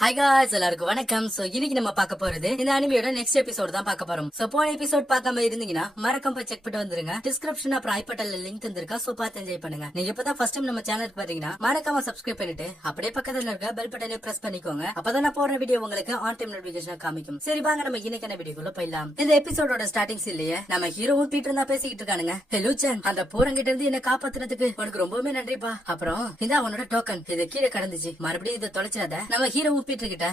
Hi guys, எல்லாருக்கும் வணக்கம். So இன்னைக்கு நம்ம பார்க்க போறது இந்த அனிமையோட நெக்ஸ்ட் எபிசோட் தான் பார்க்க போறோம். சோ போன எபிசோட் பார்க்காம இருந்தீங்கன்னா மறக்காம போய் செக் பண்ணிட்டு வந்துருங்க. டிஸ்கிரிப்ஷன் அப்புறம் ஐபட்டல்ல லிங்க் தந்திருக்கா. சோ பார்த்து என்ஜாய் பண்ணுங்க. நீங்க இப்பதான் ஃபர்ஸ்ட் டைம் நம்ம சேனலுக்கு பாத்தீங்கன்னா மறக்காம சப்ஸ்கிரைப் பண்ணிட்டு அப்படியே பக்கத்துல இருக்க பெல் பட்டனை பிரஸ் பண்ணிக்கோங்க. அப்பதான் நான் போற வீடியோ உங்களுக்கு ஆன் டைம் நோட்டிபிகேஷன் காமிக்கும். சரி வாங்க நம்ம இன்னைக்கான வீடியோக்குள்ள போயிடலாம். இந்த எபிசோடோட ஸ்டார்டிங் சீன்லயே நம்ம ஹீரோவும் பீட்டர் தான் பேசிக்கிட்டு இருக்கானுங்க. ஹலோ சன், அந்த பூரங்கிட்ட இருந்து என்ன காப்பாத்துறதுக்கு உனக்கு ரொம்பவே நன்றிப்பா. அப்புறம் இந்த அவனோட டோக்கன் இது கீழே கடந்துச்சு, மறுபடியும் இதை தொலைச்சிடாத. நம்ம ஹீரோவும் பீட்டர் கிட்ட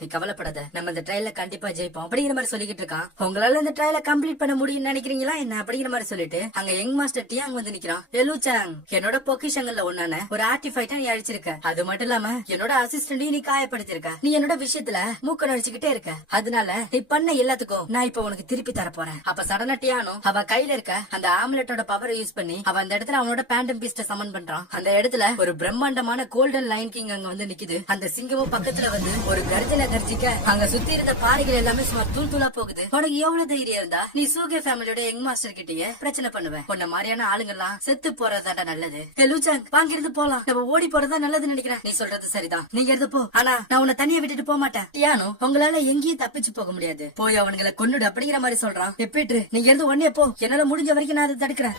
நீ கவலைப்படாத, நம்ம இந்த ட்ரையல கண்டிப்பா ஜெயிப்போம் அப்படிங்கிற மாதிரி சொல்லிக்கிட்டு இருக்கான். உங்களால இந்த ட்ரையல கம்ப்ளீட் பண்ண முடியும்னு நினைக்கிறீங்களா என்ன அப்படிங்கிற மாதிரி சொல்லிட்டு அங்க யங் மாஸ்டர் டியாங் வந்து நிக்கிறான். எலுச்சாங், என்னோட பொக்கிஷங்கள்ல ஒன்னான ஒரு ஆர்டிஃபைட்டா நீ அழிச்சிருக்க. அது மட்டும் இல்லாம என்னோட அசிஸ்டன்டையும் நீ காயப்படுத்திருக்க. நீ என்னோட விஷயத்துல மூக்க நடிச்சுக்கிட்டே இருக்க. அதனால நீ பண்ண எல்லாத்துக்கும் நான் இப்ப உனக்கு திருப்பி தர போறேன். அப்ப சடனா டியானோ அவ கையில இருக்க அந்த ஆம்லெட்டோட பவரை யூஸ் பண்ணி அவ அந்த இடத்துல அவனோட பேண்டம் பீஸ்ட சமன் பண்றான். அந்த இடத்துல ஒரு பிரம்மாண்டமான கோல்டன் லைன் கிங் அங்க வந்து நிக்குது. அந்த சிங்கமும் பக்கத்துல வந்து ஒரு கர்ஜனை கர்ஜிக்க அங்க சுத்தி இருந்த பாறைகள் எல்லாமே சும்மா தூள் தூளா போகுது. உனக்கு எவ்வளவு தைரியம் இருந்தா நீ சூகே ஃபேமிலியோட யங் மாஸ்டர் கிட்டயே பிரச்சனை பண்ணுவேன். உன்ன மாதிரியான ஆளுங்க எல்லாம் செத்து போறதாண்டா நல்லது. லூச்சாங், வாங்கிருந்து போலாம். நம்ம ஓடி போறதா நல்லதுன்னு நினைக்கிறேன். நீ சொல்றது சரிதான், நீங்க இருந்து போ. ஆனா நான் உன்னை தனியா விட்டுட்டு போக மாட்டேன். டியானோ, உங்களால எங்கேயும் தப்பிச்சு போக முடியாது. போய் அவனுங்களை கொன்னுடு அப்படிங்கிற மாதிரி சொல்றான். எப்பீட்டு நீங்க இருந்து ஒன்னே போ, என்னால முடிஞ்ச வரைக்கும் நான் அதை தடுக்கிறேன்.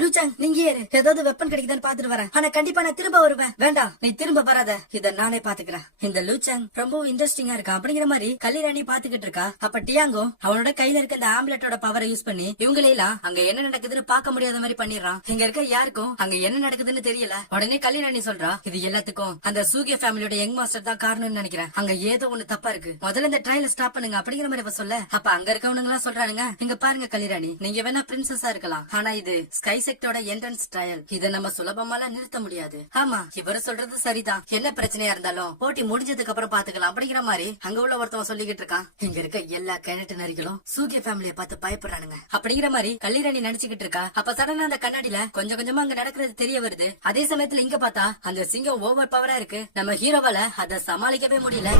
லூச்சாங், நீங்க ஏதாவது வெப்பன் கிடைக்குதான்னு பாத்துட்டு வரேன். ஆனா கண்டிப்பா நான் திரும்ப வருவேன். வேண்டாம், நீ திரும்ப வராத, இத நானே பாத்துக்கிறேன். இந்த லூச்சாங் ரொம்ப இன்ட்ரெஸ்டிங்கா இருக்கா அப்படிங்கிற மாதிரி கல்லிராணி பாத்துக்கிட்டு இருக்கா. அப்ப டியாங்கோ அவனோட கையில இருக்க அந்த ஆம்லெட்டோட பவரை யூஸ் பண்ணி இவங்களெல்லாம் அங்க என்ன நடக்குதுன்னு பாக்க முடியாத மாதிரி பண்ணிடுறான். இங்க இருக்க யாருக்கும் அங்க என்ன நடக்குதுன்னு தெரியல. உடனே கல்லிராணி சொல்றா, இது எல்லாத்துக்கும் அந்த சூகே ஃபேமிலியோட யங் மாஸ்டர் தான் காரணம்னு நினைக்கிறேன். அங்க ஏதோ ஒண்ணு தப்பா இருக்கு, முதல்ல இந்த ட்ரையல ஸ்டாப் பண்ணுங்க அப்படிங்கிற மாதிரி சொல்ல. அப்ப அங்க இருக்கவனுங்க எல்லாம் சொல்றானுங்க, இங்க பாருங்க கல்லிராணி, நீங்க வேணா பிரின்சஸா இருக்கலாம், ஆனா இது ஸ்கை செக்டோட என்ட்ரன்ஸ் ட்ரையல். இத நம்ம சுலபமாலாம் நிறுத்த முடியாது. ஆமா, இவரு சொல்றது சரிதான். என்ன பிரச்சனையா இருந்தாலும் போட்டி முடிஞ்சதுக்கு அப்புறம் பாத்துக்கலாம் அப்படிங்கிற மாதிரி அங்க உள்ள ஒருத்தவன் சொல்லிக்கிட்டு இருக்கான். இங்க இருக்க எல்லா கிணட்டு நரிகளும் சூகே ஃபேமிலியை பார்த்து பயப்படுறானுங்க அப்படிங்கிற மாதிரி கல்லிராணி நினைச்சுக்கிட்டு இருக்கா. அப்ப சடனா அந்த கண்ணாடியில கொஞ்சம் கொஞ்சமா அங்க நடக்கிறது தெரிய வருது. அதே சமயத்துல இங்க பார்த்தா அந்த சிங்கம் ஓவர் பவரா இருக்கு. நம்ம ஹீரோவால அதை சமாளிக்கவே முடியல.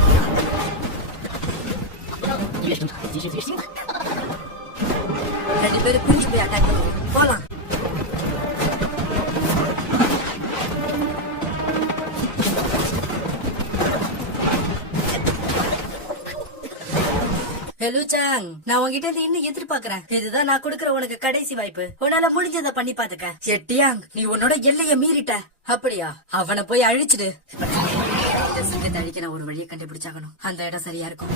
ரெண்டு பேரும் பிரிஞ்சு போய் அட்டாக் பண்ணுவோம். போலாம். லூச்சாங், நான் உங்ககிட்ட இன்னும் எதிர்பார்க்கிறேன். இதுதான் நான் கொடுக்கற உனக்கு கடைசி வாய்ப்பு. உன்னால முடிஞ்சதை பண்ணி பாத்துக்க. டியாங், நீ உன்னோட எல்லைய மீறிட்ட. அப்படியா? அவனை போய் அழிச்சிடு. இந்த சிங்கத்தை அழிக்க நான் ஒரு வழியை கண்டுபிடிச்சாகணும். அந்த இடம் சரியா இருக்கும்.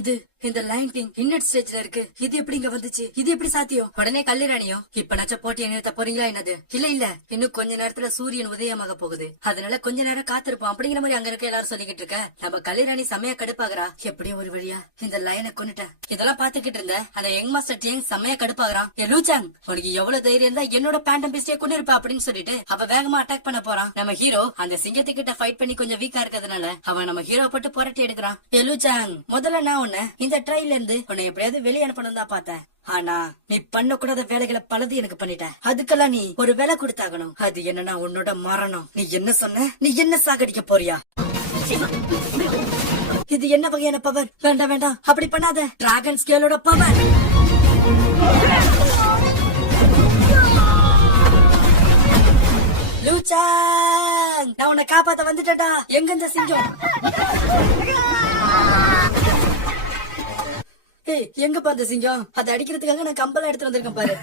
இது இந்த லைன் கிங் இன்னட் ஸ்டேஜ்ல இருக்கு. இது எப்படி இங்க வந்துச்சு? இது எப்படி சாத்தியம்? உடனே கல்லிராணியும், இப்ப நச்ச போட்டியை நிறுத்த போறீங்களா என்னது? இல்ல இன்னும் கொஞ்ச நேரத்துல சூரியன் உதயமாக போகுது, அதனால கொஞ்ச நேரம் காத்திருப்போம் அப்படிங்கிற மாதிரி அங்க இருக்க எல்லாரும் சொல்லிக்கிட்டு இருக்க. நம்ம கல்லிராணி செமையா கடுப்பாகிறா. எப்படியும் ஒரு வழியா இந்த லைனை கொண்டுட்டேன். இதெல்லாம் பாத்துக்கிட்டு இருந்த அந்த யங் மாஸ்டர் டியாங் செமையா கடுப்பாகிறான். லூச்சாங், உனக்கு எவ்வளவு தைரியம் இருந்தா என்னோட பேண்டம் பீஸ்டே கொண்டு இருப்பா அப்படின்னு சொல்லிட்டு அவ வேகமா அட்டாக் பண்ண போறான். நம்ம ஹீரோ அந்த சிங்கத்துக்கிட்ட ஃபைட் பண்ணி கொஞ்சம் வீக்கா இருக்கிறதுனால அவன் நம்ம ஹீரோ போட்டு புரட்டி எடுக்கிறான். லூச்சாங், முதல்ல நான் உன்ன இந்த ட்ரைல இருந்து உன்னை எப்படியாவது வெளியே அனுப்பணும் தான் பார்த்தேன். ஆனா நீ பண்ணக்கூடாத வேலைகளை பலது எனக்கு பண்ணிட்ட. அதுக்கெல்லாம் நீ ஒரு வேலை கொடுத்தாகணும். அது என்னன்னா உன்னோட மரணம். நீ என்ன சொன்ன? நீ என்ன சாகடிக்க போறியா? இது என்ன வகையான பவர்? வேண்டாம் வேண்டாம், அப்படி பண்ணாத. Dragon ஸ்கேலோட power. லூச்சாங், நான் உன்னை காப்பாத்த வந்துட்டேன்டா. எங்க இந்த சிங்கம்? எங்கப்பா அந்த சிங்கம்? அதை அடிக்கிறதுக்காக நான் கம்பெல்லாம் எடுத்து வந்திருக்கேன் பாரு.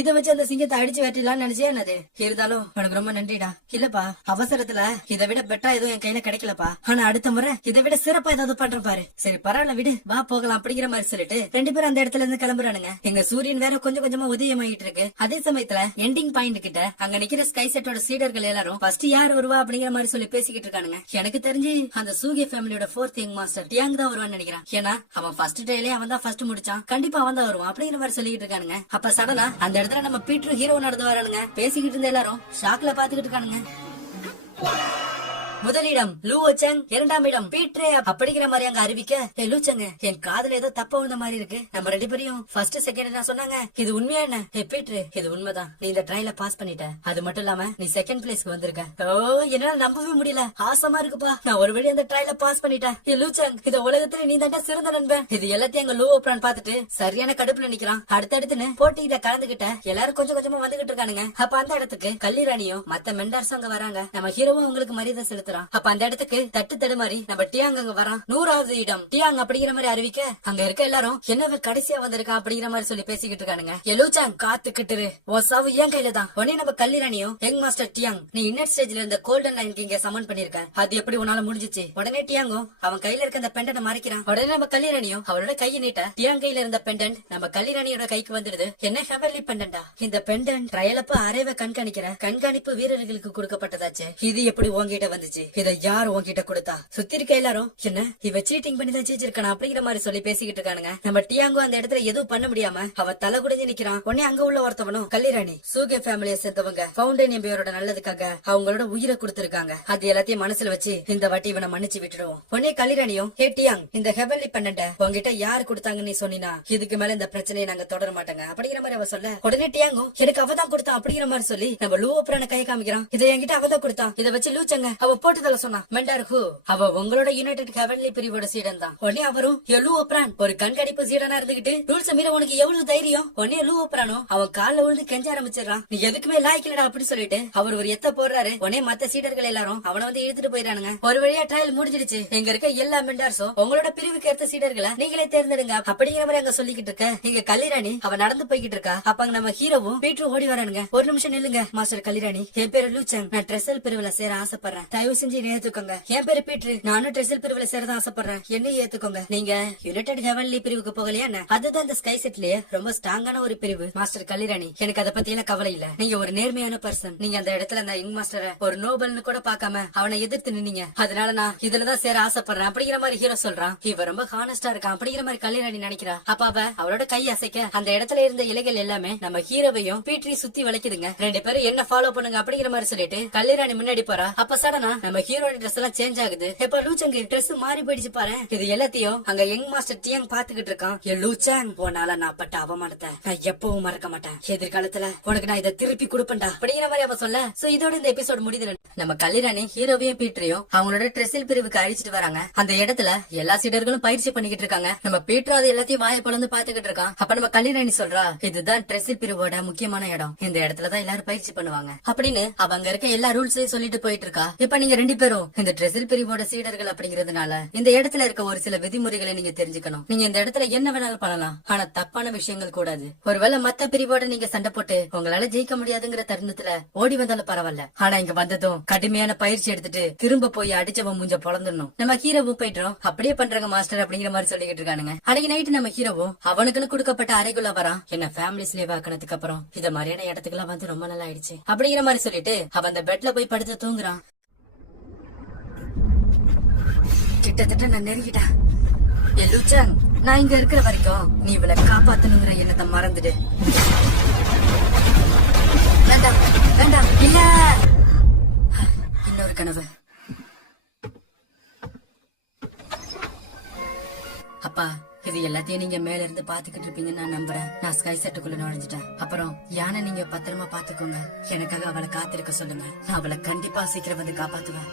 இத வச்சு அந்த சிங்கத்தை அடிச்சு வெட்டிடலாம்னு நினைச்சே என்னது. இருந்தாலும் உனக்கு ரொம்ப நன்றிடா. இல்லப்பா, அவசரத்துல இதை விட பெட்டா எதுவும் என் கையில கிடைக்கலப்பா. ஆனா அடுத்த முறை இதை விட சிறப்பா ஏதாவது பண்றேன் பாரு. சரி பரவாயில்ல, விடு, வா போகலாம் அப்படிங்கிற மாதிரி சொல்லிட்டு ரெண்டு பேரும் அந்த இடத்துல இருந்து கிளம்புறானுங்க. எங்க சூரியன் வேற கொஞ்சம் கொஞ்சமா உதயமாயிட்டு இருக்கு. அதே சமயத்துல எண்டிங் பாயிண்ட் கிட்ட அங்க நிக்கிற ஸ்கை செட்டோட சீடர்கள் எல்லாரும் ஃபர்ஸ்ட் யார் வருவா அப்படிங்கிற மாதிரி சொல்லி பேசிக்கிட்டு இருக்கானுங்க. எனக்கு தெரிஞ்சு அந்த சூகே ஃபேமிலியோட 4th யங் மாஸ்டர் டியாங் தான் வருவான்னு நினைக்கிறேன். ஏன்னா அவன் ஃபர்ஸ்ட் டேலே அவன் தான் ஃபர்ஸ்ட் முடிச்சான். கண்டிப்பா அவன் தான் வருவான் அப்படிங்கிற மாதிரி சொல்லிட்டு இருக்கானுங்க. அப்ப சடனா அந்த இடத்துல நம்ம பீட்டர் ஹீரோ நடந்து வரானுங்க. பேசிக்கிட்டு இருந்த எல்லாரும் ஷாக்ல பாத்துக்கிட்டு இருக்கானுங்க. முதலிடம் லூவோ செங், இரண்டாம் இடம் பீட்ரே அப்படிங்கிற மாதிரி அங்க அறிவிக்க, லூச்சங்க என் காதுல ஏதோ தப்பா வந்த மாதிரி இருக்கு. நம்ம ரெண்டு பேரையும் ஃபர்ஸ்ட் செகண்ட் என்ன சொன்னாங்க, இது உண்மையா என்ன? பீட்ரே இது உண்மைதான், நீ இந்த ட்ரையல பாஸ் பண்ணிட்ட. அது மட்டும் இல்லாம நீ செகண்ட் பிளேஸ்க்கு வந்திருக்க. ஓ என்னால நம்பவே முடியல, ஆசமா இருக்குப்பா. நான் ஒரு வழி அந்த ட்ரையல பாஸ் பண்ணிட்டேன். லூச்சங் இந்த உலகத்துல நீ தான் சிறந்த நண்பன். இது எல்லாத்தையும் அங்க லூவோ பிரான் பாத்துட்டு சரியான கடுப்புல நிக்கிறான். அடுத்தடுத்துன்னு போட்டியில கலந்துகிட்ட எல்லாரும் கொஞ்சம் கொஞ்சமா வந்துகிட்டு இருக்கானுங்க. அப்ப அந்த இடத்துக்கு கல்லிராணியும் மத்த மெண்டர்ஸும் அங்க வராங்க. நம்ம ஹீரோவும் அவங்களுக்கு மரியாதை செலுத்துறான். அப்ப அந்த இடத்துக்கு தட்டு தடுமாறி நம்ம டியாங் அங்க வரான். 100வது இடம் டியாங் அப்படிங்கிற மாதிரி அறிவிக்க, அங்க இருக்க எல்லாரும் என்னவ கடைசியா வந்திருக்கான் அப்படிங்கிற மாதிரி சொல்லி பேசிக்கிட்டு இருக்கானுங்க. லூச்சங் காத்துக்கிட்டு உன் சாவு என் கையில தான். உடனே நம்ம கல்லிராணியும் யங் மாஸ்டர் டியாங், நீ இன்னட் ஸ்டேஜ்ல இருந்த கோல்டன் லைனுக்கு இங்க சமன் பண்ணிருக்க, அது எப்படி உன்னால முடிஞ்சிச்சு? உடனே டியாங்கும் அவன் கையில இருக்க அந்த பெண்டனை மறைக்கிறான். உடனே நம்ம கல்லிராணியும் அவளோட கையை நீட்ட டியாங் கையில இருந்த பெண்டன்ட் நம்ம கல்லிராணியோட கைக்கு வந்துடுது. என்ன ஹெவன்லி பெண்டன்டா? இந்த பெண்டன்ட் ட்ரையலப்ப அரைவ கண்காணிக்கிற கண்காணிப்பு வீரர்களுக்கு கொடுக்கப்பட்டதாச்சு. இது எப்படி உன்கிட்ட வந்துச்சு? இதை யார் உன்கிட்ட கொடுத்தா? சுத்தி இருக்க எல்லாரும் என்ன இவ சீட்டிங் பண்ணி தான் ஜெயிச்சிருக்கானா அப்படிங்கிற மாதிரி சொல்லி பேசிக்கிட்டு இருக்கானுங்க. நம்ம டியாங்கோ அந்த இடத்துல எதுவும் பண்ண முடியாம அவ தலை குடிஞ்சு நிக்கிறான். உடனே அங்க உள்ள ஒருத்தவனும், கல்லிராணி சூகே ஃபேமிலியை சேர்ந்தவங்க ஃபவுண்டன் எம்பியோட நல்லதுக்காக அவங்களோட உயிரை கொடுத்திருக்காங்க, அது எல்லாத்தையும் மனசுல வச்சு இந்த வாட்டி இவனை மன்னிச்சு விட்டுடுவோம். உடனே கல்லிராணியும், ஹே டியாங் இந்த ஹெவன்லி பெண்டன்ட உங்ககிட்ட யாரு கொடுத்தாங்கன்னு சொன்னா இதுக்கு மேல இந்த பிரச்சனையை நாங்க தொடர மாட்டாங்க அப்படிங்கிற மாதிரி அவ சொல்ல, உடனே டியாங்கும் எனக்கு அவதான் கொடுத்தான் அப்படிங்கிற மாதிரி சொல்லி நம்ம லூவோ பிரான கை காமிக்கிறான். இதை என்கிட்ட அவதான் கொடுத்தான், இதை வச்சு லூச்சங்க அவ போட்டு தள்ள சொன்னா. மெண்டார் ஹூ அவ உங்களோட யுனைடெட் ஹெவன்லி பிரிவோட சீடன் தான். உடனே அவரும் லூவோ பிரான் ஒரு கண்காணிப்பு சீடனா இருந்துகிட்டு ரூல்ஸ் மீற உனக்கு எவ்வளவு தைரியம்? உடனே லூவோ பிரானும் அவன் கால விழுந்து கெஞ்ச ஆரம்பிச்சிடறான், நீ எதுக்குமே லாய்க்கலடா அப்படி சொல்லிட்டு அவர் ஒரு எத்த போடுறாரு. உடனே மத்த சீடர்கள் எல்லாரும் அவனை வந்து இழுத்துட்டு போயிடானுங்க. ஒரு வழியா ட்ரையல் முடிஞ்சிடுச்சு. எங்க இருக்க எல்லா மெண்டார்ஸும் உங்களோட பிரிவுக்கு ஏற்ற சீடர்களை நீங்களே தேர்ந்தெடுங்க அப்படிங்கிற மாதிரி அங்க சொல்லிக்கிட்டு இருக்க. இங்க கல்லிராணி அவ நடந்து போய்கிட்டு இருக்கா. அப்ப அங்க நம்ம ஹீரோவும் பீட்ரு ஓடி வரானுங்க. ஒரு நிமிஷம் நில்லுங்க மாஸ்டர் கல்லிராணி, என் பேரு லூச்சங், நான் ட்ரெஸல் பிரிவுல சேர ஆசைப்படுறேன், தயவு செஞ்சு ஏத்துக்கோங்க. என் பேரு பீட்ரு, நானும் ட்ரெஸல் பிரிவுல சேரதான் ஆசைப்படுறேன், என்ன ஏத்துக்கோங்க. நீங்க யுனைடெட் ஹெவன்லி பிரிவுக்கு போகலையா? அதுதான் இந்த ஸ்கை செட்லயே ரொம்ப ஸ்ட்ராங்கான ஒரு பிரிவு. மாஸ்டர் கல்லிராணி எனக்கு அதை பத்தி எல்லாம் கவலை இல்ல, நீங்க ஒரு நேர்மையான பர்சன். நீங்க அந்த இடத்துல அந்த யங் மாஸ்டரை ஒரு நோபல்னு கூட பாக்காம அவனை எதிர்த்து நின்னீங்க, அதனால நான் இதுலதான் சேர ஆசைப்படுறேன் அப்படிங்கிற மாதிரி ஹீரோ சொல்றான். இவ ரொம்ப ஹானஸ்டா இருக்கான் அப்படிங்கிற மாதிரி கல்லிராணி நினைக்கிறா. அப்ப அவ அவளோட கை அசைக்க அந்த இடத்துல இருந்த இலைகள் எல்லாமே நம்ம ஹீரோவையும் பீட்ரி சுத்தி வளைக்குதுங்க. ரெண்டு பேரும் என்ன ஃபாலோ பண்ணுங்க அப்படிங்கிற மாதிரி சொல்லிட்டு கல்லிராணி முன்னாடி போறா. அப்ப சடனா நம்ம ஹீரோட ட்ரெஸ் எல்லாம் சேஞ்ச் ஆகுது. இப்ப லூச்சங்க ட்ரெஸ் மாறி போயிடுச்சு பாரு. இது எல்லாத்தையும் அங்க யங் மாஸ்டர் டியாங் பாத்துக்கிட்டு இருக்கான். லூச்சங் உன்னால நான் பட்ட அவமானத்தை நான் எப்பவும் மறக்க மாட்டேன், எதிர்காலத்துல உனக்கு நான் இதை திருப்பி கொடுப்பேன்டா அப்படிங்கிற மாதிரி அவ சொல்ல. சோ இதோட இந்த எபிசோட் முடியுது. நம்ம கல்லிராணி ஹீரோவையும் பீட்ரியும் அவங்களோட ட்ரெஸ்ஸில் பிரிவுக்கு அழிச்சிட்டு வராங்க. அந்த இடத்துல எல்லா சீடர்களும் பயிற்சி பண்ணிக்கிட்டு இருக்காங்க. நம்ம பீட்ரு அது எல்லாத்தையும் வாயை பொளந்து பாத்துக்கிட்டு இருக்கான். அப்ப நம்ம கல்லிராணி சொல்றா, இதுதான் ட்ரெஸ்ஸில் பிரிவோட முக்கியமான இடம், இந்த இடத்துலதான் எல்லாரும் பயிற்சி பண்ணுவாங்க அப்படின்னு அவங்க இருக்க எல்லா ரூல்ஸையும் சொல்லிட்டு போயிட்டு இருக்கா. இப்ப நீங்க ரெண்டு பேரும் இந்த ட்ரெஸ்ஸில் பிரிவோட சீடர்கள் அப்படிங்கறதுனால இந்த இடத்துல இருக்க ஒரு சில விதிமுறைகளை நீங்க தெரிஞ்சுக்கணும். நீங்க இந்த இடத்துல என்ன வேணாலும் பண்ணலாம், ஆனா தப்பான விஷயங்கள் கூடாது. ஒருவேளை மத்த பிரிவோட நீங்க சண்டை போட்டு உங்களால ஜெயிக்க முடியாதுங்கிற தருணத்துல ஓடி வந்தாலும் பரவாயில்ல, ஆனா இங்க வந்ததும் கடுமையான பயிற்சி எடுத்துட்டு திரும்ப போய் அடிச்சவன் மூஞ்ச பொழந்துடணும். நம்ம ஹீரோவும் போயிட்டோம் அப்படியே பண்றாங்க மாஸ்டர் அப்படிங்கிற மாதிரி சொல்லிக்கிட்டு இருக்கானுங்க. அன்னைக்கு நைட்டு நம்ம ஹீரோவும் அவனுக்குன்னு கொடுக்கப்பட்ட அறைக்குள்ள வரான். என்ன ஃபேமிலி ஸ்லேவ் ஆக்கினதுக்கு அப்புறம் இந்த மாதிரியான இடத்துக்கு எல்லாம் வந்து ரொம்ப நல்லா ஆயிடுச்சு அப்படிங்கிற மாதிரி சொல்லிட்டு அவன் அந்த பெட்ல போய் படுத்து தூங்குறான். கிட்டத்தட்ட நான் நெருங்கிட்டேன். லூச்சங் நான் இங்க இருக்கிற வரைக்கும் நீ இவளை காப்பாத்தணுங்கிற எண்ணத்தை மறந்துடு. வேண்டாம் வேண்டாம் இல்ல. இன்னொரு கனவு. அப்பா இது எல்லாத்தையும் நீங்க மேல இருந்து பாத்துக்கிட்டு இருப்பீங்கன்னு நான் நம்புறேன். நான் ஸ்கை செட்டுக்குள்ள நுழைஞ்சிட்டேன். அப்புறம் யானை நீங்க பத்திரமா பாத்துக்கோங்க, எனக்காக அவளை காத்திருக்க சொல்லுங்க, நான் அவளை கண்டிப்பா சீக்கிரம் வந்து காப்பாத்துவேன்.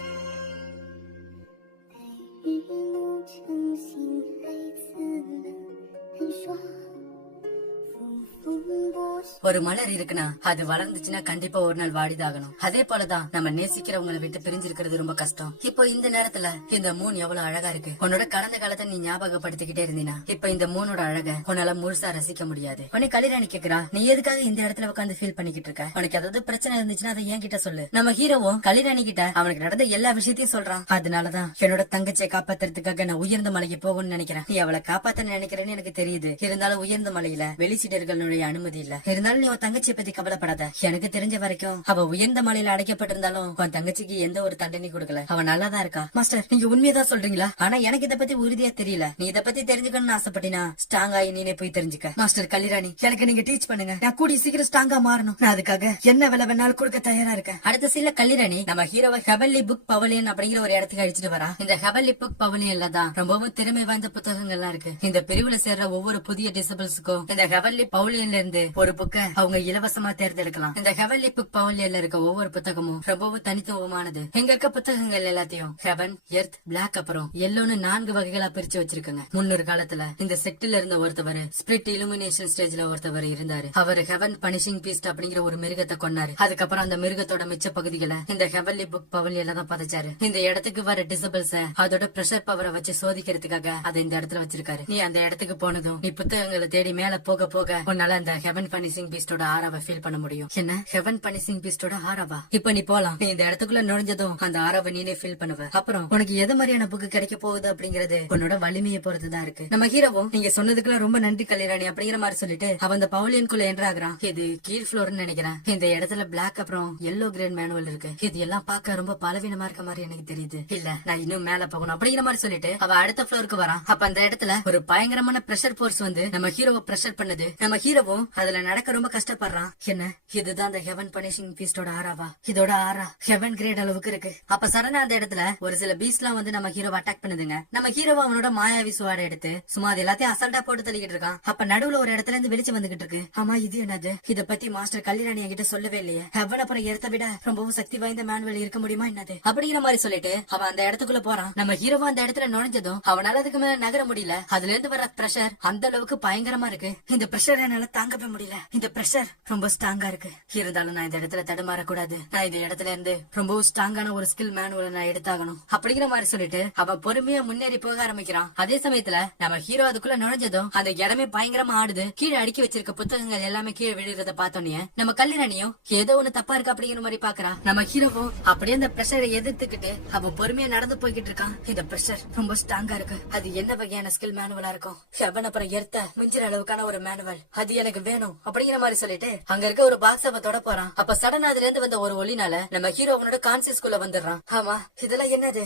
ஒரு மலர் இருக்குன்னா அது வளர்ந்துச்சுன்னா கண்டிப்பா ஒரு நாள் வாடிதாகணும். அதே போலதான் நம்ம நேசிக்கிறவங்களை விட்டு பிரிஞ்சிருக்கிறது ரொம்ப கஷ்டம். இப்போ இந்த நேரத்துல இந்த மூன் எவ்வளவு அழகா இருக்கு. உன்னோட கடந்த காலத்தை நீ ஞாபகப்படுத்திக்கிட்டே இருந்தீனா இப்ப இந்த மூனோட அழக உன்னால முழுசா ரசிக்க முடியாது. உன்னை கல்லிராணி கேக்குறா, நீ எதுக்காக இந்த இடத்துல உட்காந்து ஃபீல் பண்ணிக்கிட்டு இருக்க? உனக்கு ஏதாவது பிரச்சனை இருந்துச்சுன்னா அதை என்கிட்ட சொல்லு. நம்ம ஹீரோவும் கல்லிராணி கிட்ட அவனுக்கு நடந்த எல்லா விஷயத்தையும் சொல்றான். அதனாலதான் என்னோட தங்கச்சியை காப்பாத்துறதுக்காக நான் உயர்ந்த மலைக்கு போகணும்னு நினைக்கிறேன். நீ அவளை காப்பாத்த நினைக்கிறேன்னு எனக்கு தெரியுது. இருந்தாலும் உயர்ந்த மலையில வெளிச்சீடர்களுடைய அனுமதி இல்ல. இருந்தாலும் அதனால நீ உன் தங்கச்சியை பத்தி கவலைப்படாத. எனக்கு தெரிஞ்ச வரைக்கும் அவ உயர்ந்த மலையில அடைக்கப்பட்டிருந்தாலும் உன் தங்கச்சிக்கு எந்த ஒரு தண்டனை கொடுக்கல. அவ நல்லாதான் இருக்கா. மாஸ்டர், நீங்க உண்மையதான் சொல்றீங்களா? ஆனா எனக்கு இத பத்தி உறுதியா தெரியல. நீ இத பத்தி தெரிஞ்சுக்கணும்னு ஆசைப்பட்டினா ஸ்ட்ராங் ஆகி நீனே போய் தெரிஞ்சுக்க. மாஸ்டர் கல்யாணி, எனக்கு நீங்க டீச் பண்ணுங்க. நான் கூடி சீக்கிரம் ஸ்ட்ராங்கா மாறணும். நான் அதுக்காக என்ன விலை வேணாலும் கொடுக்க தயாரா இருக்கேன். அடுத்த சீல கல்யாணி நம்ம ஹீரோவை ஹெவன்லி புக் பவலியன் அப்படிங்கிற ஒரு இடத்துக்கு அழிச்சிட்டு வரா. இந்த ஹெவன்லி புக் பவலியன்ல தான் ரொம்பவும் திறமை வாய்ந்த புத்தகங்கள்லாம் இருக்கு. இந்த பிரிவுல சேர்ற ஒவ்வொரு புதிய டிசபிள்ஸுக்கும் இந்த ஹெவன்லி பவலியன்ல இருந்து ஒரு புக்க அவங்க இலவசமா தேர்ந்தெடுக்கலாம். இந்த ஹெவன்லி புக் பவலியன்ல இருக்க ஒவ்வொரு புத்தகமும் ரொம்பவும் தனித்துவமானது. எங்க இருக்க புத்தகங்கள் எல்லாத்தையும் ஹெவன், எர்த், பிளாக் அப்புறம் எல்லோன்னு 4 வகைகளா பிரிச்சு வச்சிருக்காங்க. முன்னொரு காலத்துல இந்த செக்டில இருந்த ஒருத்தவர் ஸ்பிரிட் இலுமினேஷன் ஸ்டேஜ்ல ஒருத்தவர் இருந்தாரு. அவர் ஹெவன் பனிஷிங் பீஸ்ட் அப்படிங்கிற ஒரு மிருகத்தை கொன்னாரு. அதுக்கப்புறம் அந்த மிருகத்தோட மிச்ச பகுதிகளை இந்த ஹெவன்லி புக் பவலியன்ல தான் பதைச்சாரு. இந்த இடத்துக்கு வர டிசபிள்ஸ அதோட பிரஷர் பவரை வச்சு சோதிக்கிறதுக்காக அதை இந்த இடத்துல வச்சிருக்காரு. நீ அந்த இடத்துக்கு போனதும் நீ புத்தகங்களை தேடி மேல போக போக உன்னால அந்த ஹெவன் பனிஷிங் பீஸ்டோட ஆராவை ஃபீல் பண்ண முடியும். என்ன, ஹெவன் பனிஷிங் பீஸ்டோட ஆராவா? இப்ப நீ போலாம். நீ இந்த இடத்துக்குள்ள நுழைஞ்சதும் அந்த ஆராவை நீனே ஃபீல் பண்ணுவ. அப்புறம் உனக்கு எது மாதிரியான புக்கு கிடைக்க போகுது அப்படிங்கறது உன்னோட வலிமையை பொறுத்துதான் இருக்கு. நம்ம ஹீரோவும் நீங்க சொன்னதுக்குள்ள ரொம்ப நன்றி கல்யாணி அப்படிங்கிற மாதிரி சொல்லிட்டு அவன் அந்த பவுலியனுக்குள்ள என்ட்ராகிறான். இது கீழ் ஃப்ளோர்னு நினைக்கிறேன். இந்த இடத்துல பிளாக் அப்புறம் எல்லோ கிரேட் மேனுவல் இருக்கு. இது எல்லாம் பார்க்க ரொம்ப பலவீனமா இருக்க மாதிரி எனக்கு தெரியுது. இல்ல, நான் இன்னும் மேல போகணும் அப்படிங்கிற மாதிரி சொல்லிட்டு அவ அடுத்த ஃப்ளோருக்கு வரான். அப்ப அந்த இடத்துல ஒரு பயங்கரமான பிரஷர் போர்ஸ் வந்து நம்ம ஹீரோவை பிரஷர் பண்ணுது. நம்ம ஹீரோவும் அதுல நடக்க ரொம்ப கஷ்டப்படுறான். என்ன, இதுதான் அந்த ஹெவன் பனிஷிங் பீஸ்டோட ஆராவா? இதோட ஆரா ஹெவன் கிரேட் அளவுக்கு இருக்கு. அப்ப சடனா அந்த இடத்துல ஒரு சில பீஸ்ட் எல்லாம் வந்து நம்ம ஹீரோவை அட்டாக் பண்ணுதுங்க. நம்ம ஹீரோவை அவனோட மாயாவி சுவாட எடுத்து சும்மா அது எல்லாத்தையும் அசால்ட்டா போட்டு தள்ளிக்கிட்டு இருக்கான். அப்ப நடுவுல ஒரு இடத்துல இருந்து வெளிச்சம் வந்துகிட்டு இருக்கு. ஆமா, இது என்னது? இத பத்தி மாஸ்டர் கல்யாணி என்கிட்ட சொல்லவே இல்லையே. ஹெவன் அப்புறம் எர்த்த விட ரொம்பவும் சக்தி வாய்ந்த மேனுவல் இருக்க முடியுமா என்னது அப்படிங்கிற மாதிரி சொல்லிட்டு அவன் அந்த இடத்துக்குள்ள போறான். நம்ம ஹீரோவா அந்த இடத்துல நுழைஞ்சதும் அவனால அதுக்கு மேல நகர முடியல. அதுல இருந்து வர பிரஷர் அந்த அளவுக்கு பயங்கரமா இருக்கு. இந்த பிரஷர் என்னால தாங்கவே முடியல. இந்த பிரஷர் ரொம்ப ஸ்ட்ராங்கா இருக்கு. இருந்தாலும் நான் இந்த இடத்துல தடுமாற கூடாது. நான் இந்த இடத்துல இருந்து ரொம்பவும் ஸ்ட்ராங்கான ஒரு ஸ்கில் மேனுவலை நான் எடுத்தாகணும் அப்படிங்கிற மாதிரி சொல்லிட்டு அவன் பொறுமையா முன்னேறி போக ஆரம்பிக்கிறான். அதே சமயத்துல நம்ம ஹீரோ அதுக்குள்ள நுழைஞ்சதும் அந்த இடமே பயங்கரமா ஆடுது. கீழே அடுக்கி வச்சிருக்க புத்தகங்கள் எல்லாமே கீழே விழுறத பார்த்தோன்னே நம்ம கல்யாணியும் ஏதோ ஒண்ணு தப்பா இருக்கு அப்படிங்கிற மாதிரி பாக்குறா. நம்ம ஹீரோவும் அப்படியே அந்த பிரஷரை எதிர்த்துக்கிட்டு அவன் பொறுமையா நடந்து போய்கிட்டு இருக்கான். இந்த பிரஷர் ரொம்ப ஸ்ட்ராங்கா இருக்கு. அது என்ன வகையான ஸ்கில் மேனுவலா இருக்கும்? ஹெவன் அப்புறம் எர்த்த மிஞ்சிற அளவுக்கான ஒரு மேனுவல் அது எனக்கு வேணும் அப்படிங்கிற மாதிரி சொல்லிட்டு அங்க இருக்க ஒரு பாக்ஸ் அவ தொட போறான். அப்ப சடனா அதுல இருந்து வந்த ஒரு ஒளினால நம்ம ஹீரோவனோட கான்சியஸ்குள்ள வந்துடுறான். ஆமா, இதெல்லாம் என்னது?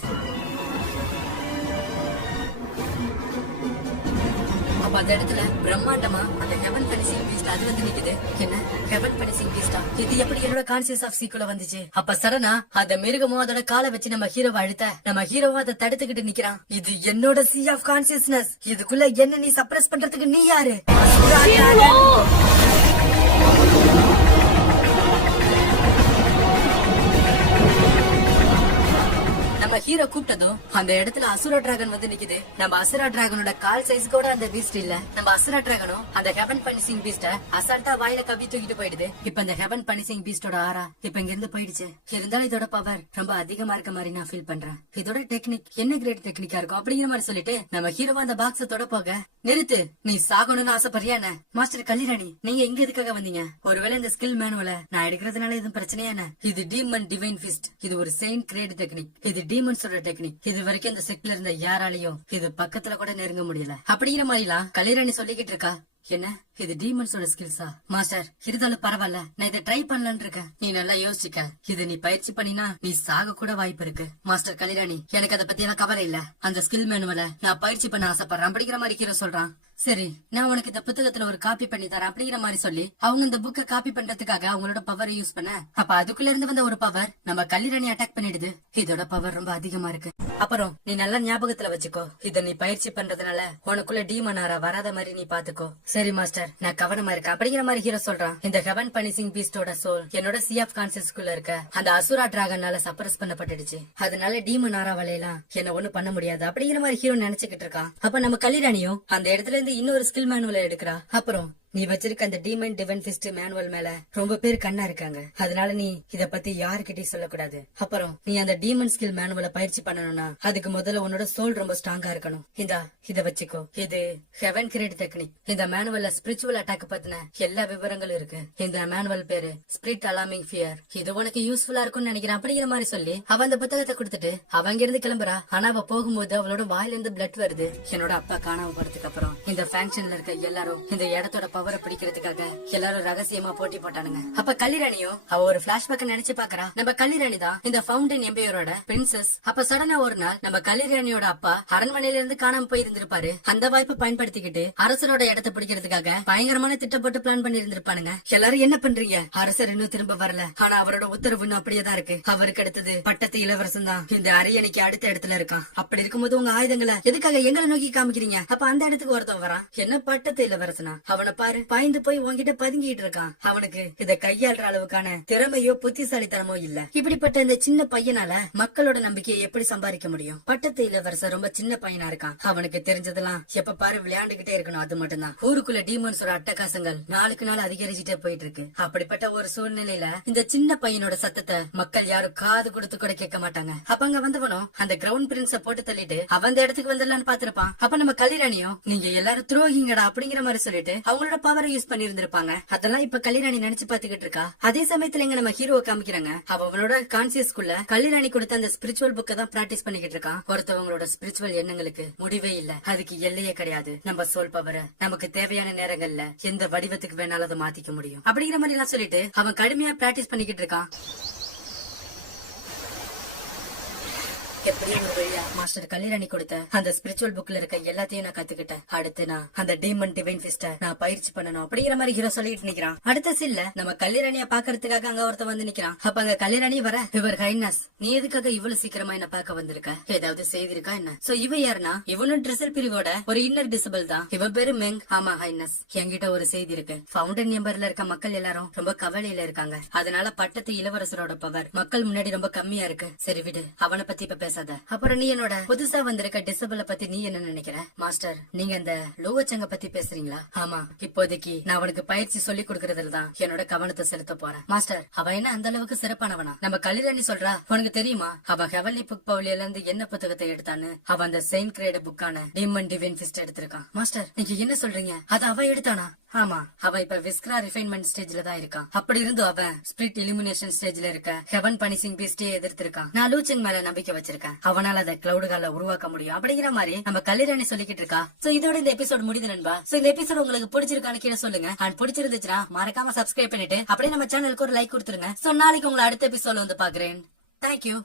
அப்ப அந்த இடத்துல பிரம்மாண்டமா அந்த ஹெவன் பனிஷிங் பீஸ்ட் அது வந்து நிக்குது. என்ன, ஹெவன் பனிஷிங் பீஸ்டா? இது எப்படி என்னோட கான்சியஸ் ஆஃப் சீக்குள்ள வந்துச்சு? அப்ப சடனா அந்த மிருகமும் அதோட காலை வச்சு நம்ம ஹீரோவை அழுத்த நம்ம ஹீரோவை அதை தடுத்துக்கிட்டு நிக்கிறான். இது என்னோட சி ஆஃப் கான்சியஸ்னஸ். இதுக்குள்ள என்ன நீ சப்ரஸ் பண்றதுக்கு நீ யாரு? நம்ம ஹீரோ கூப்பிட்டதும் அந்த இடத்துல அசுரா டிராகன் வந்து நிக்குது. நம்ம அசுரா டிராகனோட கால் சைஸ் கூட அந்த பீஸ்ட் இல்ல. நம்ம அசுரா டிராகனும் அந்த ஹெவன் பனிஷிங் பீஸ்ட அசால்ட்டா வாயில கவி தூக்கிட்டு போயிடுது. இப்ப இந்த ஹெவன் பனிஷிங் பீஸ்டோட ஆரா இப்ப இங்க இருந்து போயிடுச்சு. இருந்தாலும் இதோட பவர் ரொம்ப அதிகமா இருக்க மாதிரி நான் ஃபீல் பண்றேன். இதோட டெக்னிக் என்ன கிரேட் டெக்னிக்கா இருக்கும் அப்படிங்கிற மாதிரி சொல்லிட்டு நம்ம ஹீரோவா அந்த பாக்ஸ தொட போக, நிறுத்து, நீ சாகணும்னு ஆசைப்படுறியா? மாஸ்டர் கல்யாணி, நீங்க எங்க எதுக்காக வந்தீங்க? ஒருவேளை இந்த ஸ்கில் மேனுவல நான் எடுக்கிறதுனால எதுவும் பிரச்சனையா என்ன? இது டீமன் டிவைன் ஃபிஸ்ட். இது ஒரு செயின்ட் கிரேட் டெக்னிக். இது டீமன்ஸோட டெக்னிக். இது வரைக்கும் இந்த செக்ல இருந்த யாராலையும் இது பக்கத்துல கூட நெருங்க முடியல அப்படிங்கிற மாதிரி எல்லாம் கல்யாணி சொல்லிக்கிட்டு இருக்கா. என்ன, இது டீமன்ஸோட ஸ்கில்ஸா? மாஸ்டர், இருந்தாலும் பரவாயில்ல, நான் இதை ட்ரை பண்ணலான்னு இருக்கேன். நீ நல்லா யோசிக்க. இது நீ பயிற்சி பண்ணினா நீ சாக கூட வாய்ப்பு இருக்கு. மாஸ்டர் கல்யாணி, எனக்கு அதை பத்தி எல்லாம் கவலை இல்ல. அந்த ஸ்கில் மேனுவல நான் பயிற்சி பண்ண ஆசைப்படுறேன் அப்படிங்கிற மாதிரி ஹீரோ சொல்றான். சரி, நான் உனக்கு இந்த புத்தகத்துல ஒரு காப்பி பண்ணி தரேன் அப்படிங்கிற மாதிரி சொல்லி அவங்க இந்த புக்கை காப்பி பண்றதுக்காக அவங்களோட பவரை யூஸ் பண்ண, அப்ப அதுக்குள்ள இருந்து வந்த ஒரு பவர் நம்ம கல்யாணி அட்டாக் பண்ணிடுது. இதோட பவர் ரொம்ப அதிகமா இருக்கு. அப்புறம் நீ நல்லா ஞாபகத்துல வச்சுக்கோ, இத நீ பயிற்சி பண்றதுனால உனக்குள்ள டீமன் ஆரா வராத மாதிரி நீ பாத்துக்கோ. சரி மாஸ்டர், நான் கவனமா இருக்கேன் அப்படிங்கிற மாதிரி ஹீரோ சொல்றான். இந்த ஹெவன் பனிஷிங் பீஸ்டோட சோல் என்னோட சி ஆஃப் கான்சியஸ்குள்ள இருக்க அந்த அசுரா டிராகனால சப்ரஸ் பண்ணப்பட்டுடுச்சு. அதனால டீமன் ஆரா வலையெல்லாம் என்ன ஒண்ணு பண்ண முடியாது அப்படிங்கிற மாதிரி ஹீரோ நினைச்சுக்கிட்டு இருக்கான். அப்ப நம்ம கல்யாணியும் அந்த இடத்துல இருந்து இன்னொரு ஸ்கில் மேனுவலை எடுக்கிறா. அப்புறம் நீ வச்சிருக்க அந்த டீமன் டிவைன் ஃபிஸ்ட் மேனுவல் மேல ரொம்ப பேர் கண்ணா இருக்காங்க. அதனால நீ இத பத்தி யாருக்கிட்டையும் சொல்லக்கூடாது. அப்புறம் நீ அந்த டீமன் ஸ்கில் மேனுவலை பயிற்சி பண்ணணும்னா அதுக்கு முதல்ல உன்னோட சோல் ரொம்ப ஸ்ட்ராங்கா இருக்கணும். இத வச்சுக்கோ. இது ஹெவன் கிரேட் டெக்னிக். இந்த மேனுவல்ல ஸ்பிரிச்சுவல் அட்டாக் பத்தின எல்லா விவரங்களும் இருக்கு. இந்த மேனுவல் பேரு ஸ்பிரிட் அலார்மிங் ஃபியர். இது உனக்கு யூஸ்ஃபுல்லா இருக்கும்னு நினைக்கிறேன் அப்படிங்கிற மாதிரி சொல்லி அவ அந்த புத்தகத்தை கொடுத்துட்டு அவங்க இருந்து கிளம்புறா. ஆனா அவ போகும்போது அவளோட வாயில இருந்து பிளட் வருது. என்னோட அப்பா காணாம போறதுக்கு அப்புறம் இந்த ஃபேங்ஷன்ல இருக்க எல்லாரும் இந்த இடத்தோட பவரை பிடிக்கிறதுக்காக எல்லாரும் ரகசியமா போட்டி போட்டானுங்க. அப்ப கல்லிராணியும் அவ ஒரு பிளாஷ்பேக் நினைச்சு பாக்குறா. நம்ம கல்லிராணி தான் இந்த ஃபவுண்டன் எம்பையரோட பிரின்சஸ். அப்ப சடனா ஒரு நாள் நம்ம கல்லிராணியோட அப்பா அரண்மனையில இருந்து காணாம போய் இருந்திருப்பாரு. அந்த வாய்ப்பை பயன்படுத்திக்கிட்டு அரசரோட இடத்தை பிடிக்கிறதுக்காக பயங்கரமான திட்டம் போட்டு பிளான் பண்ணி இருந்திருப்பானுங்க. எல்லாரும் என்ன பண்றீங்க? அரசர் இன்னும் திரும்ப வரல. ஆனா அவரோட உத்தரவு இன்னும் அப்படியே தான் இருக்கு. அவருக்கு அடுத்தது பட்டத்து இளவரசன் தான் இந்த அரியணைக்கு அடுத்த இடத்துல இருக்கான். அப்படி இருக்கும்போது உங்க ஆயுதங்களை எதுக்காக எங்களை நோக்கி காமிக்கிறீங்க? அப்ப அந்த இடத்துக்கு ஒருத்தன் வரான். என்ன பட்டத்து இளவரசனா? அவனை பாரு, பாய்ந்து போய் உன்கிட்ட பதுங்கிட்டு இருக்கான். அவனுக்கு இத கையாளுற அளவுக்கான திறமையோ புத்திசாலித்தனமோ இல்ல. இப்படிப்பட்ட இந்த சின்ன பையனால மக்களோட நம்பிக்கையை எப்படி சம்பாதிக்க முடியும்? பட்டத்து இளவரசர் ரொம்ப சின்ன பையனா இருக்கான். அவனுக்கு தெரிஞ்சதெல்லாம் எப்ப பாரு விளையாண்டுகிட்டே இருக்கணும், அது மட்டும்தான். ஊருக்குள்ள டீமன்ஸோட அட்டகாசங்கள் நாளுக்கு நாள் அதிகரிச்சுட்டே போயிட்டு இருக்கு. அப்படிப்பட்ட ஒரு சூழ்நிலையில இந்த சின்ன பையனோட சத்தத்தை மக்கள் யாரும் காது கொடுத்து கூட கேட்க மாட்டாங்க. அப்ப அங்க வந்தவனும் அந்த கிரவுண்ட் பிரின்ஸ போட்டு தள்ளிட்டு அவன் அந்த இடத்துக்கு வந்துடலான்னு பாத்திருப்பான். அப்ப நம்ம கல்லிராணியும் நீங்க எல்லாரும் துரோகிங்கடா அப்படிங்கிற மாதிரி சொல்லிட்டு அவங்களோட பவரை யூஸ் பண்ணி இருந்திருப்பாங்க. அதெல்லாம் இப்ப கல்லிராணி நினைச்சு பாத்துக்கிட்டு இருக்கா. அதே சமயத்துல இங்க நம்ம ஹீரோவை காமிக்கிறாங்க. அவனோட கான்சியஸ்குள்ள கல்லிராணி கொடுத்த அந்த ஸ்பிரிச்சுவல் புக்கை தான் பிராக்டிஸ் பண்ணிக்கிட்டு இருக்கான். ஒருத்தவங்களோட ஸ்பிரிச்சுவல் எண்ணங்களுக்கு முடிவே இல்ல, அதுக்கு எல்லையே கிடையாது. நம்ம சோல் பவரை நமக்கு தேவையான நேரங்கள்ல எந்த வடிவத்துக்கு வேணாலும் அதை மாத்திக்க முடியும் அப்படிங்கிற மாதிரி எல்லாம் சொல்லிட்டு அவன் கடுமையா பிராக்டிஸ் பண்ணிக்கிட்டு இருக்கான். எப்படியும் ஒரு வழியா மாஸ்டர் கல்லிராணி கொடுத்த அந்த ஸ்பிரிச்சுவல் புக்ல இருக்க எல்லாத்தையும் நான் கத்துக்கிட்டேன். அடுத்து நான் அந்த டீமன் டிவைன் ஃபிஸ்ட நான் பயிற்சி பண்ணணும் அப்படிங்கிற மாதிரி ஹீரோ சொல்லிட்டு நிக்கிறான். அடுத்த சீன்ல நம்ம கல்லிராணிய பாக்குறதுக்காக அங்க ஒருத்த வந்து நிக்கிறான். அப்ப அங்க கல்லிராணி வர, இவர் ஹைனஸ் நீ எதுக்காக இவ்வளவு சீக்கிரமா என்ன பார்க்க வந்திருக்க? ஏதாவது செய்தி இருக்கா என்ன? சோ இவ யாருன்னா இவனும் ட்ரெஸர் பிரிவோட ஒரு இன்னர் டிசபிள் தான். இவன் பேரு மெங். ஆமா ஹைனஸ், என்கிட்ட ஒரு செய்தி இருக்கு. ஃபவுண்டன் நம்பர்ல இருக்க மக்கள் எல்லாரும் ரொம்ப கவலையில இருக்காங்க. அதனால பட்டத்து இளவரசரோட பவர் மக்கள் முன்னாடி ரொம்ப கம்மியா இருக்கு. சரி விடு, அவனை பத்தி இப்ப பேசாத. அப்புறம் நீ என்னோட புதுசா வந்திருக்க டிசபிள பத்தி நீ என்ன நினைக்கிற? மாஸ்டர், நீங்க அந்த லோவச்சங்க பத்தி பேசுறீங்களா? ஆமா, இப்போதைக்கு நான் அவனுக்கு பயிற்சி சொல்லி கொடுக்கறதுல தான் என்னோட கவனத்தை செலுத்த போறேன். மாஸ்டர், அவன் என்ன அந்த அளவுக்கு சிறப்பானவனா? நம்ம கல்லிராணி சொல்றா, உனக்கு தெரியுமா அவன் ஹெவன்லி புக் பவுலியில இருந்து என்ன புத்தகத்தை எடுத்தான்னு? அவன் அந்த செயின்ட் கிரேட் புக்கான டீமன் டிவைன் ஃபிஸ்ட் எடுத்திருக்கான். மாஸ்டர், நீங்க என்ன சொல்றீங்க? அது அவ எடுத்தானா? ஆமா, அவன் இப்ப விஸ்க்ரா ரிஃபைன்மெண்ட் ஸ்டேஜ்ல தான் இருக்கான். அப்படி இருந்தும் அவன் ஸ்பிரிட் இலுமினேஷன் ஸ்டேஜ்ல இருக்க ஹெவன் பனிஷிங் பீஸ்டே எதிர்த்திருக்கான். நான் லூச்சன் மேல நம்பிக்கை வச்சிருக்கேன். அவனால அதை கிளவுடுகால உருவாக்க முடியும் அப்படிங்கிற மாதிரி நம்ம கல்லிராணி சொல்லிக்கிட்டு இருக்கா. சோ இதோட இந்த எபிசோட் முடியுது நண்பா. சோ இந்த எபிசோட் உங்களுக்கு பிடிச்சிருக்கான்னு கீழே சொல்லுங்க. அண்ட் பிடிச்சிருந்துச்சுன்னா மறக்காம சப்ஸ்கிரைப் பண்ணிட்டு அப்படியே நம்ம சேனலுக்கு ஒரு லைக் கொடுத்துருங்க. சோ நாளைக்கு உங்களை அடுத்த எபிசோட்ல வந்து பாக்குறேன். தேங்க்யூ.